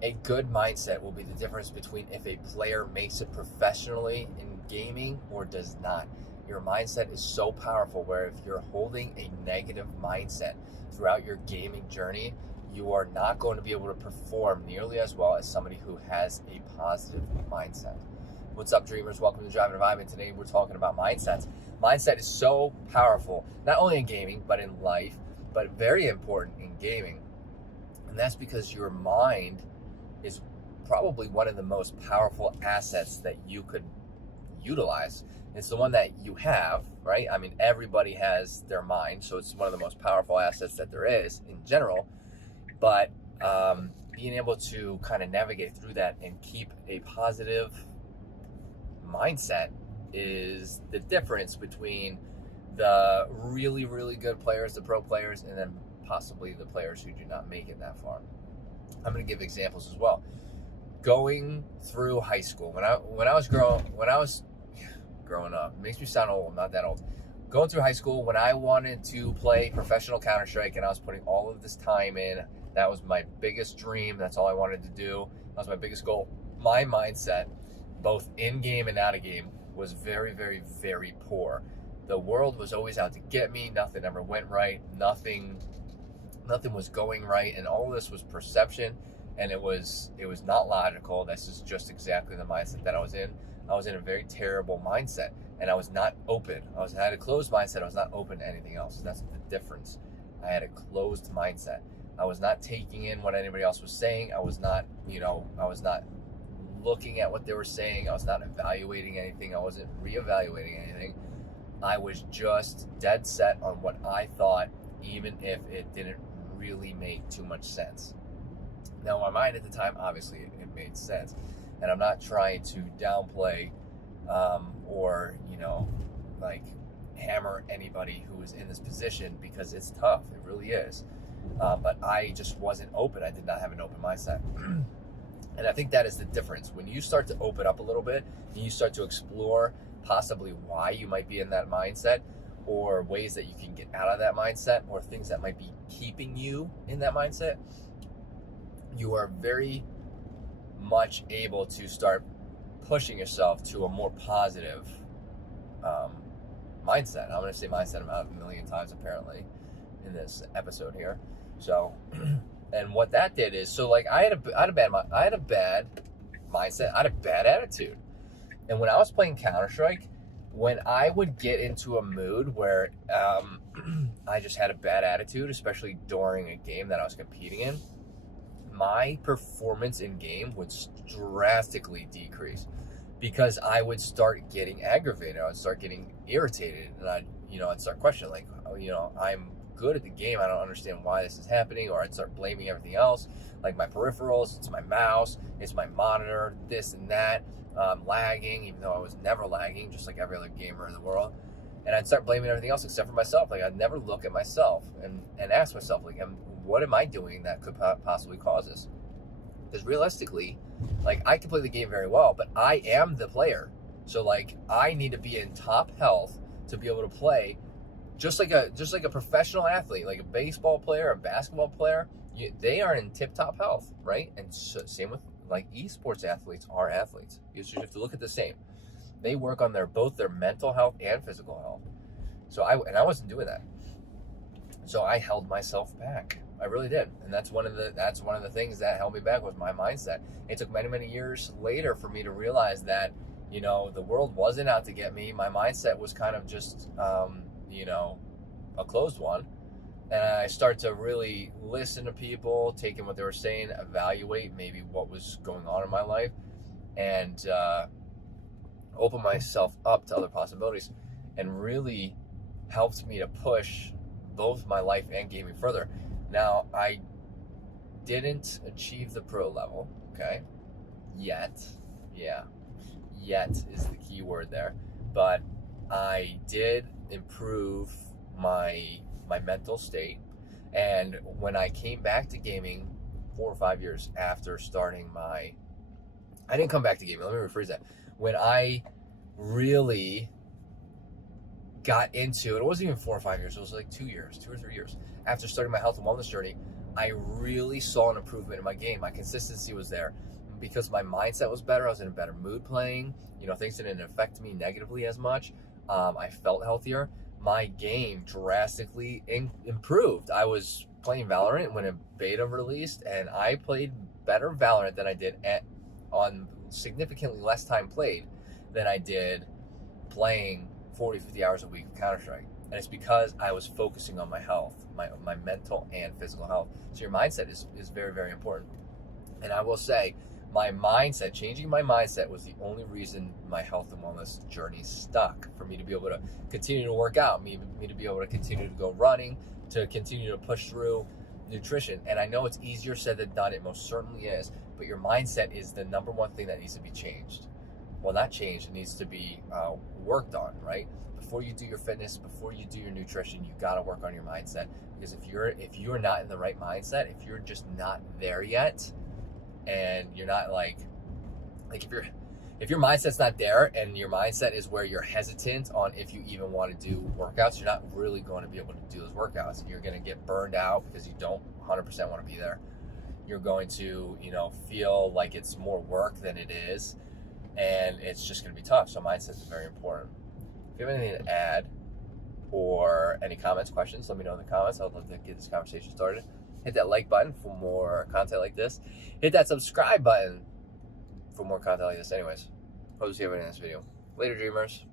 A good mindset will be the difference between if a player makes it professionally in gaming or does not. Your mindset is so powerful where if you're holding a negative mindset throughout your gaming journey, you are not going to be able to perform nearly as well as somebody who has a positive mindset. What's up, dreamers? Welcome to Driving a Vibe, and today we're talking about mindsets. Mindset is so powerful, not only in gaming, but in life, but very important in gaming. And that's because your mind is probably one of the most powerful assets that you could utilize. It's the one that you have, right? I mean, everybody has their mind, so it's one of the most powerful assets that there is in general. But being able to kind of navigate through that and keep a positive mindset is the difference between the really, really good players, the pro players, and then possibly the players who do not make it that far. I'm going to give examples as well. Going through high school, when I was growing up, it makes me sound old. I'm not that old. Going through high school, when I wanted to play professional Counter-Strike and I was putting all of this time in, that was my biggest dream. That's all I wanted to do. That was my biggest goal. My mindset, both in game and out of game, was very, very, very poor. The world was always out to get me. Nothing ever went right. Nothing was going right, and all of this was perception, and it was not logical. This is just exactly the mindset that I was in. I was in a very terrible mindset, and I was not open. I had a closed mindset. I was not open to anything else. That's the difference. I had a closed mindset. I was not taking in what anybody else was saying. I was not looking at what they were saying. I was not evaluating anything. I wasn't reevaluating anything. I was just dead set on what I thought, even if it didn't really make too much sense. Now, my mind at the time, obviously, it made sense, and I'm not trying to downplay or hammer anybody who is in this position, because it's tough. It really is. But I just wasn't open. I did not have an open mindset. And I think that is the difference. When you start to open up a little bit and you start to explore possibly why you might be in that mindset, or ways that you can get out of that mindset, or things that might be keeping you in that mindset, you are very much able to start pushing yourself to a more positive mindset. I'm going to say mindset about a million times apparently in this episode here. So, and what that did is, so like I had a bad mindset. I had a bad attitude. And when I was playing Counter-Strike, when I would get into a mood where I just had a bad attitude, especially during a game that I was competing in, my performance in game would drastically decrease, because I would start getting aggravated. I would start getting irritated, and I'd start questioning, like, I'm good at the game. I don't understand why this is happening. Or I'd start blaming everything else, like my peripherals, it's my mouse, it's my monitor, this and that. Lagging, even though I was never lagging, just like every other gamer in the world. And I'd start blaming everything else except for myself. Like, I'd never look at myself and ask myself, like, what am I doing that could possibly cause this? Because realistically, like, I can play the game very well, but I am the player. So, like, I need to be in top health to be able to play just like a professional athlete, like a baseball player, a basketball player. They are in tip-top health, right? And same with, like, esports athletes are athletes. You have to look at the same. They work on both their mental health and physical health. So I wasn't doing that. So I held myself back. I really did. And that's one of the things that held me back, was my mindset. It took many, many years later for me to realize that, the world wasn't out to get me. My mindset was kind of just a closed one. And I started to really listen to people, take in what they were saying, evaluate maybe what was going on in my life, and open myself up to other possibilities, and really helped me to push both my life and gaming further. Now, I didn't achieve the pro level, okay? Yet. Yeah. Yet is the key word there. But I did improve my mental state, and when I came back to gaming 4 or 5 years after starting I didn't come back to gaming, let me rephrase that. When I really got into it wasn't even 4 or 5 years, it was like 2 years, 2 or 3 years after starting my health and wellness journey. I really saw an improvement in my game. My consistency was there. Because my mindset was better, I was in a better mood playing. Things didn't affect me negatively as much. I felt healthier. My game drastically improved. I was playing Valorant when a beta released, and I played better Valorant than I did on significantly less time played than I did playing 40, 50 hours a week of Counter-Strike. And it's because I was focusing on my health, my mental and physical health. So your mindset is very, very important. And I will say, changing my mindset was the only reason my health and wellness journey stuck. For me to be able to continue to work out, me to be able to continue to go running, to continue to push through nutrition. And I know it's easier said than done, it most certainly is, but your mindset is the number one thing that needs to be changed. Well, not changed, it needs to be worked on, right? Before you do your fitness, before you do your nutrition, you gotta work on your mindset. Because if you're not in the right mindset, if you're just not there yet, and you're not like if your mindset's not there, and your mindset is where you're hesitant on if you even want to do workouts, you're not really going to be able to do those workouts. You're going to get burned out because you don't 100% want to be there. You're going to feel like it's more work than it is, and it's just going to be tough. So mindset is very important. If you have anything to add or any comments, questions, let me know in the comments. I'd love to get this conversation started. Hit that like button for more content like this. Hit that subscribe button for more content like this. Anyways, hope to see everybody in this video. Later, dreamers.